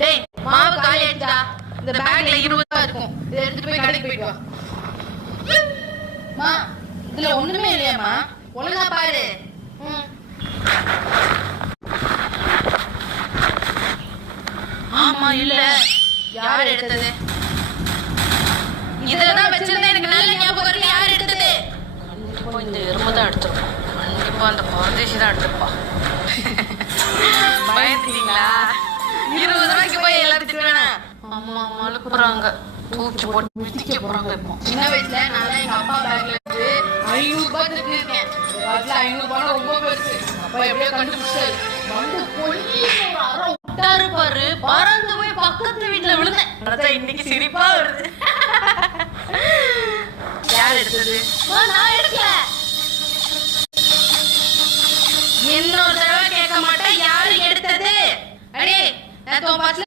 டேய் மாவு காலி ஆயிடுச்சுடா. இந்த பேக்ல 20 ரூபாய் இருக்கும். இதை எடுத்துட்டு போய் கடைக்கு போயிட்டு வா. மா இதுல ஒண்ணுமே இல்லையாம்மா, ஒழுங்கா பாரு. ஆமா இல்ல, யார் எடுத்தது? இதெல்லாம் வச்சிருந்தா எனக்கு நல்ல ஞாபகம் இருக்கு. யார் எடுத்தது? கண்டிப்பா இந்த எறும்பு தான் எடுத்துருப்போம். கண்டிப்பா அந்த பரதேசி தான் எடுத்துருப்பா. பயந்துட்டீங்களா? 20 ரூபாய்க்கு போய் எல்லாத்தையும் திட்டுவேனா? அம்மா மழுப்புறாங்க, தூக்கி போட்டு மிதிக்க போறாங்க. இப்போ சின்ன வயசுல நான் எங்க அப்பா பேக்ல இருந்து 500 ரூபாய் திட்டிருக்கேன். அதுல 500 ரூபாய் ரொம்ப பெருசு. அப்பா எப்படியோ கண்டுபிடிச்சாரு. வந்து பொண்ணு ஒரு அரை விட்டாரு பாரு, பறந்து போய் பக்கத்து வீட்டுல விழுந்தேன். இன்னைக்கு சிரிப்பா வருது. யார் எடுத்தது? நான்